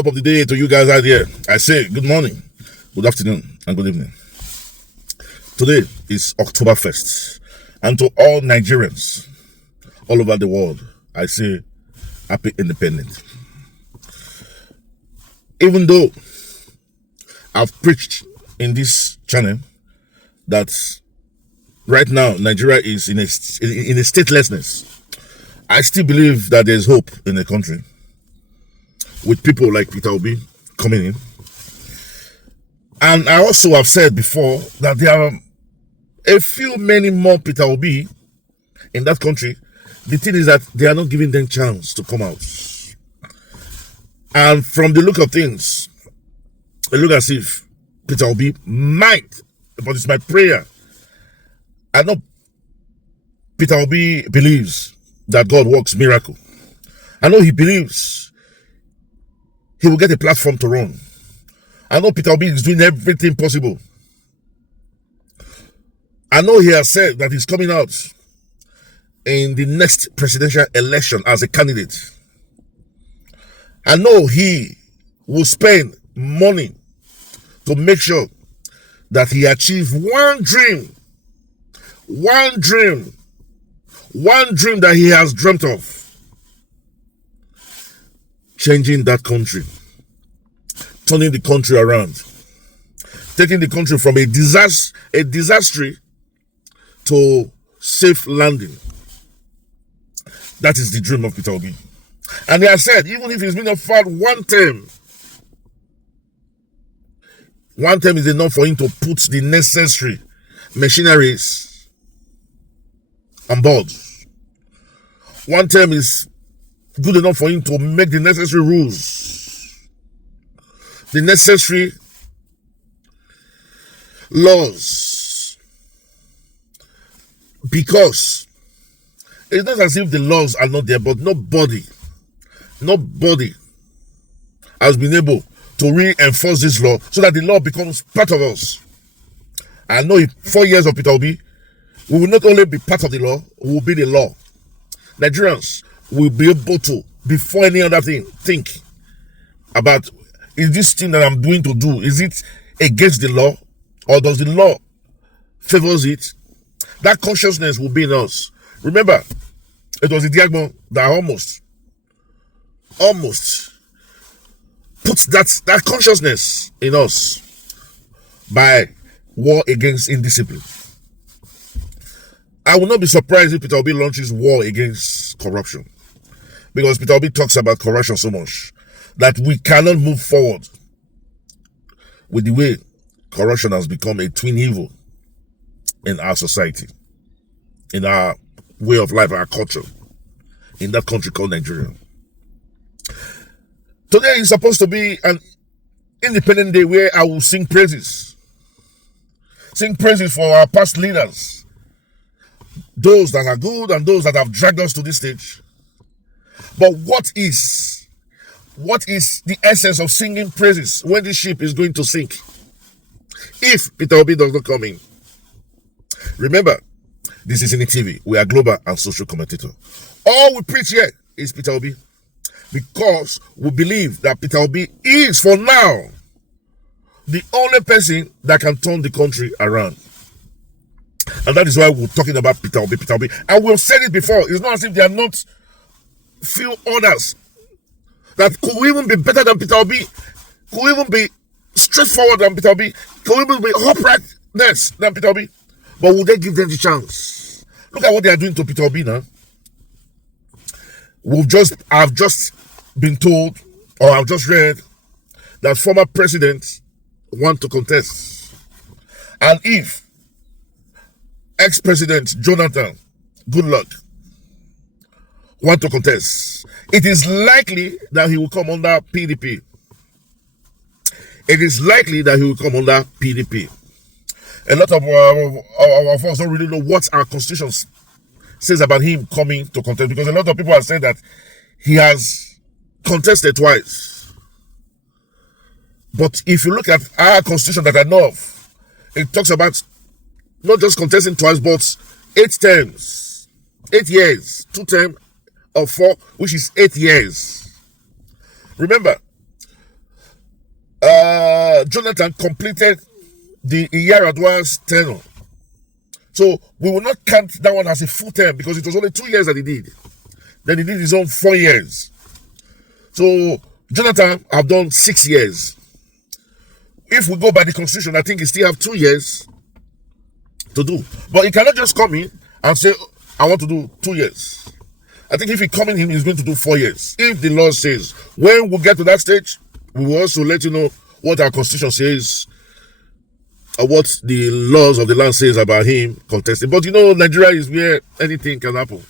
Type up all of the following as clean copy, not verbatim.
top of the day to you guys out there. I say good morning, good afternoon, and good evening. Today is October 1st, and to all Nigerians all over the world, I say happy independence. Even though I've preached in this channel that right now Nigeria is in a statelessness, I still believe that there's hope in the country with people like Peter Obi coming in. And I also have said before that there are many more Peter Obi in that country. The thing is that they are not giving them chance to come out. And from the look of things, it looks as if Peter Obi might, but it's my prayer. I know Peter Obi believes that God works miracle. I know he believes he will get a platform to run. I know Peter Obi is doing everything possible. I know he has said that he's coming out in the next presidential election as a candidate. I know he will spend money to make sure that he achieves one dream that he has dreamt of. Changing that country, turning the country around, taking the country from a disaster to safe landing. That is the dream of Peter Obi. And he has said, even if he's been offered one term is enough for him to put the necessary machineries on board. One term is good enough for him to make the necessary rules, the necessary laws, because it's not as if the laws are not there, but nobody has been able to reinforce this law so that the law becomes part of us. I know in 4 years of Peter Obi, we will not only be part of the law, we will be the law. Nigerians will be able to, before any other thing, think about, is this thing that I'm doing to do, is it against the law, or does the law favors it? That consciousness will be in us. Remember, it was the Diagmo that almost put that consciousness in us by war against indiscipline. I will not be surprised if Peter Obi launches war against corruption, because Peter Obi talks about corruption so much that we cannot move forward with the way corruption has become a twin evil in our society, in our way of life, our culture, in that country called Nigeria. Today is supposed to be an independent day where I will sing praises for our past leaders, those that are good and those that have dragged us to this stage. But what is the essence of singing praises when the ship is going to sink if Peter Obi does not come in? Remember, this is in the TV. We are global and social commentator. All we preach here is Peter Obi, because we believe that Peter Obi is, for now, the only person that can turn the country around. And that is why we're talking about Peter Obi. And we've said it before. It's not as if there are not few others that could even be better than Peter Obi, could even be straightforward than Peter Obi, could even be uprightness than Peter Obi. But would they give them the chance? Look at what they are doing to Peter Obi now. I've just been told, or I've just read, that former presidents want to contest. And if ex-president Jonathan Goodluck want to contest, it is likely that he will come under PDP. It is likely that he will come under PDP. A lot of us don't really know what our constitution says about him coming to contest, because a lot of people have said that he has contested twice. But if you look at our constitution that I know of, it talks about not just contesting twice, but 8 terms, 8 years, 2 terms of 4, which is 8 years. Remember, Jonathan completed the Yaradwa's tenure. So we will not count that one as a full term because it was only 2 years that he did. Then he did his own 4 years. So Jonathan have done 6 years. If we go by the constitution, I think he still have 2 years to do. But he cannot just come in and say, I want to do 2 years. I think if he come in, he's going to do 4 years. If the law says, when we get to that stage, we will also let you know what our constitution says, or what the laws of the land says about him contesting. But Nigeria is where anything can happen.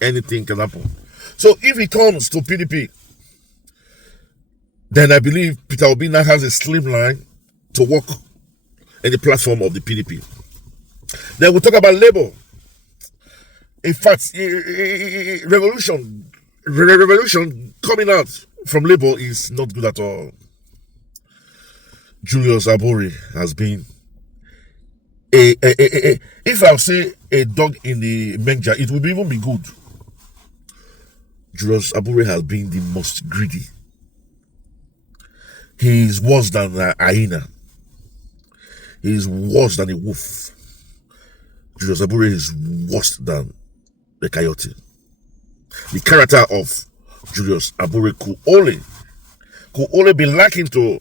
Anything can happen. So if he comes to PDP, then I believe Peter Obi now has a slim line to walk in the platform of the PDP. Then we'll talk about Labour. In fact, revolution coming out from Labour is not good at all. Julius Abure has been if I'll say a dog in the manger, it would even be good. Julius Abure has been the most greedy. He is worse than a hyena. He is worse than a wolf. Julius Abure is worse than the coyote. The character of Julius Abure could only be likened to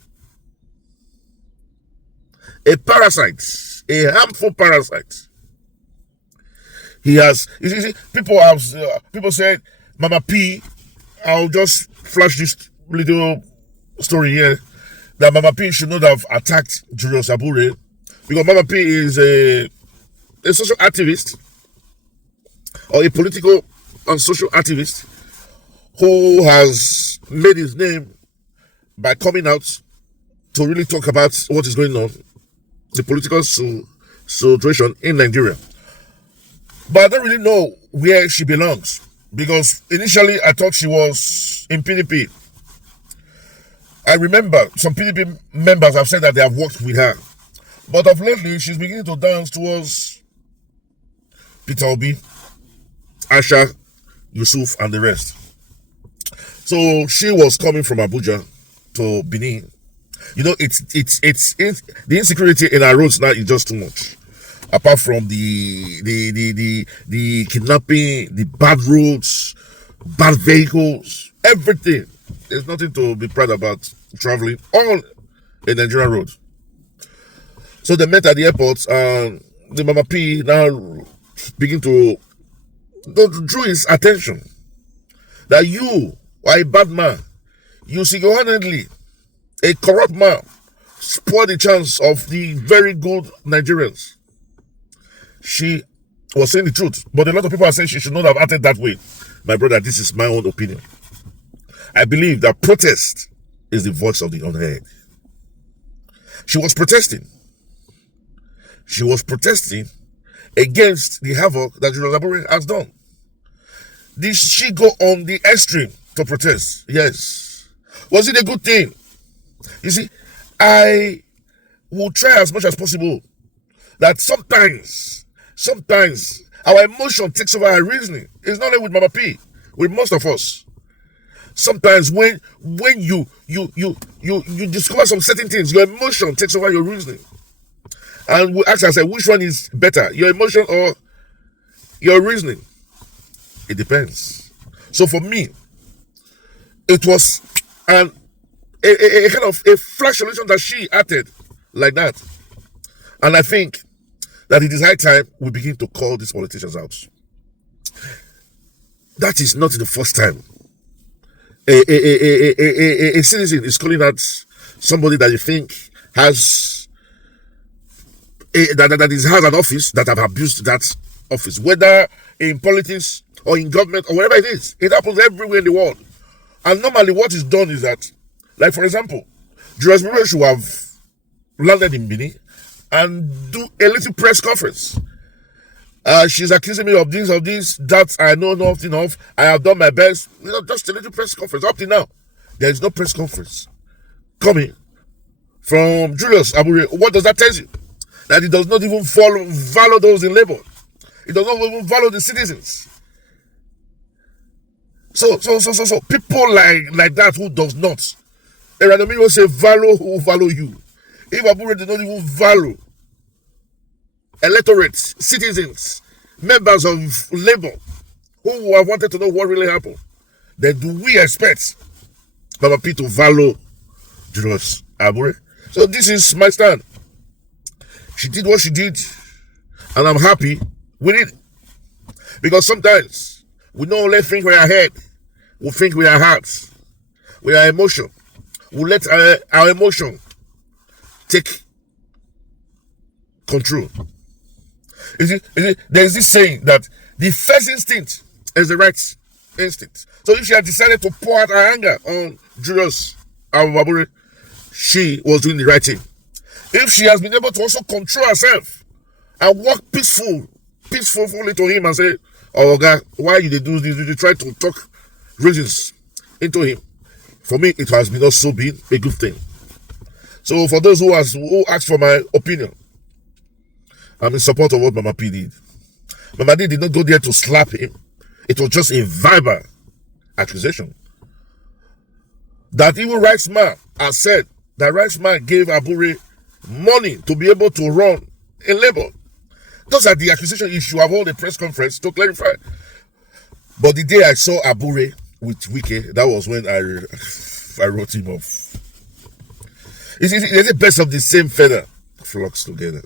a parasite, a harmful parasite. He has, you see, people said, Mama P, I'll just flash this little story here, that Mama P should not have attacked Julius Abure, because Mama P is a social activist, or a political and social activist, who has made his name by coming out to really talk about what is going on, the political situation in Nigeria. But I don't really know where she belongs, because initially I thought she was in PDP. I remember some PDP members have said that they have worked with her, but of lately she's beginning to dance towards Peter Obi, Asha, Yusuf, and the rest. So she was coming from Abuja to Benin. It's the insecurity in our roads now is just too much. Apart from the kidnapping, the bad roads, bad vehicles, everything. There's nothing to be proud about traveling on a Nigerian road. So they met at the airport, and the Mama P now begin to draw his attention that you are a bad man. You single-handedly, a corrupt man, spoil the chance of the very good Nigerians. She was saying the truth, but a lot of people are saying she should not have acted that way. My brother, this is my own opinion. I believe that protest is the voice of the unheard. She was protesting. She was protesting against the havoc that Julius Abure has done. Did she go on the extreme to protest? Yes. Was it a good thing? You see, I will try as much as possible that sometimes our emotion takes over our reasoning. It's not only with Mama P, with most of us. Sometimes when you discover some certain things, your emotion takes over your reasoning. And we ask ourselves, which one is better, your emotion or your reasoning? It depends. So for me, it was a kind of a flash solution that she acted like that. And I think that it is high time we begin to call these politicians out. That is not the first time a citizen is calling out somebody that you think has has an office, that have abused that office, whether in politics or in government or wherever it is. It happens everywhere in the world. And normally what is done is that, like for example, Julius Abure should have landed in Benin and do a little press conference. She's accusing me of this, that I know nothing of. I have done my best. Just a little press conference. Up to now, there is no press conference coming from Julius Abure. What does that tell you? That he does not even value those in labor. He does not even value the citizens. So people like that who does not Eranomi will say, value who value you. If Abure did not even value electorate, citizens, members of Labour, who have wanted to know what really happened, then do we expect Mama P to value Julius Abure? So this is my stand. She did what she did, and I'm happy with it. Because sometimes we don't only think with our head, we think with our hearts, with our emotion. We let our emotion take control. There's this saying that the first instinct is the right instinct. So if she had decided to pour out her anger on Julius Abure, she was doing the right thing. If she has been able to also control herself and walk peacefully to him and say, oh God, why you do this? You try to talk reasons into him. For me, it has been also been a good thing. So for those who asked for my opinion, I'm in support of what Mama P did. Mama D did not go there to slap him. It was just a verbal accusation. That even Reichsman has said that Reichsman gave Abure money to be able to run in Labour. Those are the accusation issue. I've held a press conference to clarify. But the day I saw Abure with Wike, that was when I wrote him off. It's the best of the same feather flocks together.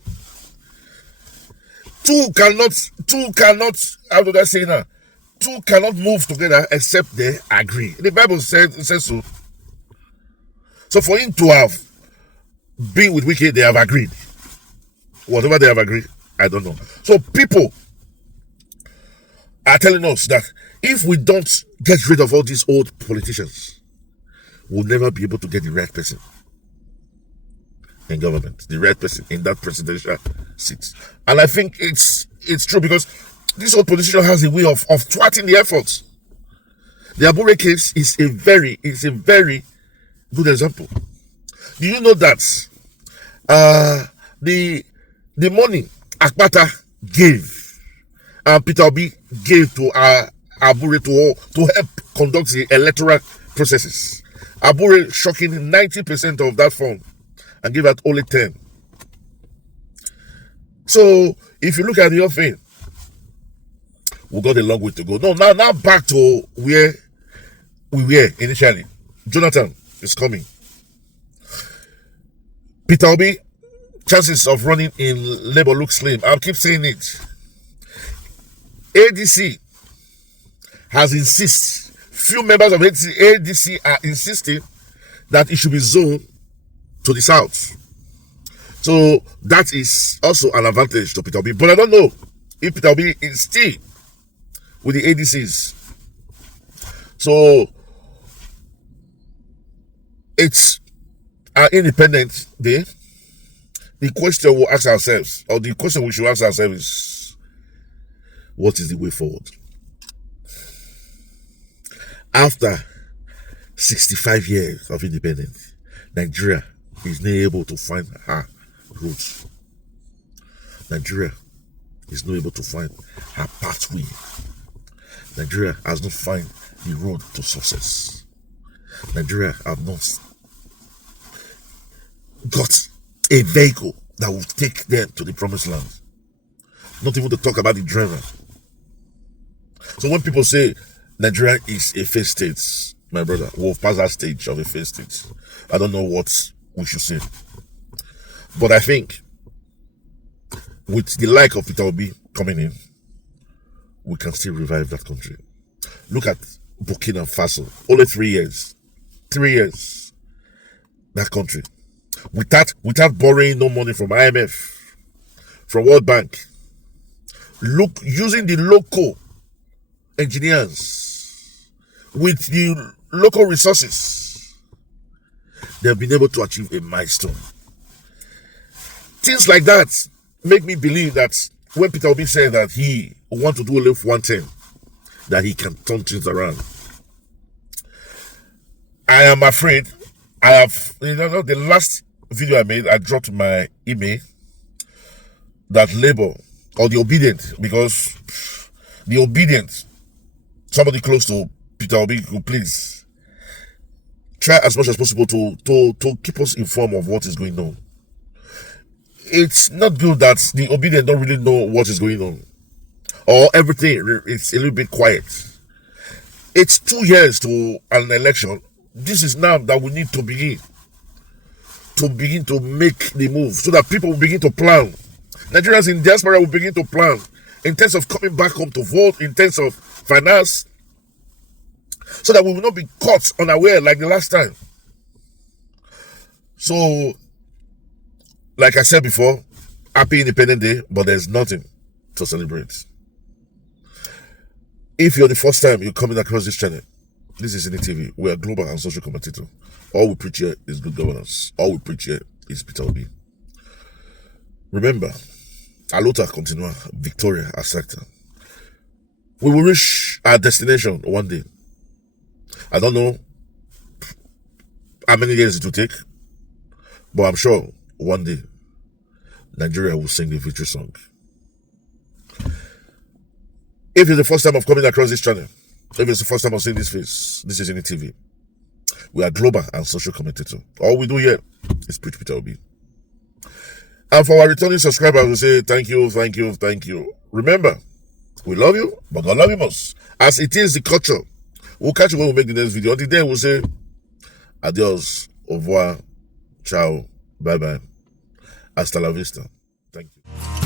Two cannot, how do I say now? Two cannot move together except they agree. The Bible says so. So for him to have been with Wike, they have agreed. Whatever they have agreed, I don't know. So people are telling us that if we don't get rid of all these old politicians, we'll never be able to get the right person in government, the right person in that presidential seat. And I think it's true, because this old politician has a way of thwarting the efforts. The Abure case is a very good example. Do you know that the money Akpata gave and Peter Obi gave to Abure to help conduct the electoral processes? Abure shocking 90% of that fund and gave out only 10. So if you look at the whole thing, we got a long way to go. No, now back to where we were initially. Jonathan is coming. Peter Obi, chances of running in Labour look slim. I'll keep saying it. ADC has insisted, few members of ADC are insisting that it should be zoned to the south. So that is also an advantage to Peter Obi. But I don't know if Peter Obi is still with the ADCs. So it's an independent day. The question we'll ask ourselves, or the question we should ask ourselves, is what is the way forward? After 65 years of independence, Nigeria is not able to find her roots. Nigeria is not able to find her pathway. Nigeria has not found the road to success. Nigeria have not got a vehicle that will take them to the promised land. Not even to talk about the driver. So when people say Nigeria is a failed state, my brother, we've passed that stage of a failed state. I don't know what we should say. But I think with the like of Peter Obi coming in, we can still revive that country. Look at Burkina Faso. Only 3 years. 3 years. That country. Without borrowing no money from IMF, from World Bank. Look, using the local engineers, with the local resources, they've been able to achieve a milestone. Things like that make me believe that when Peter Obi said that he wants to do only one thing, that he can turn things around. I am afraid, the last video I made, I dropped my email that Labour, or the obedient, because the obedient, somebody close to Peter Obi, could please try as much as possible to keep us informed of what is going on. It's not good that the obedient don't really know what is going on, or everything is a little bit quiet. It's 2 years to an election. This is now that we need to begin to make the move so that people will begin to plan. Nigerians in diaspora will begin to plan in terms of coming back home to vote, in terms of finance, so that we will not be caught unaware like the last time. So, like I said before, happy Independence Day, but there's nothing to celebrate. If you're the first time you're coming across this channel, this is Cine TV. We are global and social commentator. All we preach here is good governance. All we preach here is Peter Obi. Remember, Alota continua, Victoria Asacta. We will reach our destination one day. I don't know how many years it will take, but I'm sure one day Nigeria will sing the victory song. If it's the first time of coming across this channel, if it's the first time of seeing this face, this is Cine TV. We are global and social commentator. All we do here is preach Peter Obi. And for our returning subscribers, we say thank you, thank you, thank you. Remember, we love you, but God love you most. As it is the culture. We'll catch you when we make the next video. Until then, we'll say adios, au revoir, ciao, bye-bye, hasta la vista. Thank you.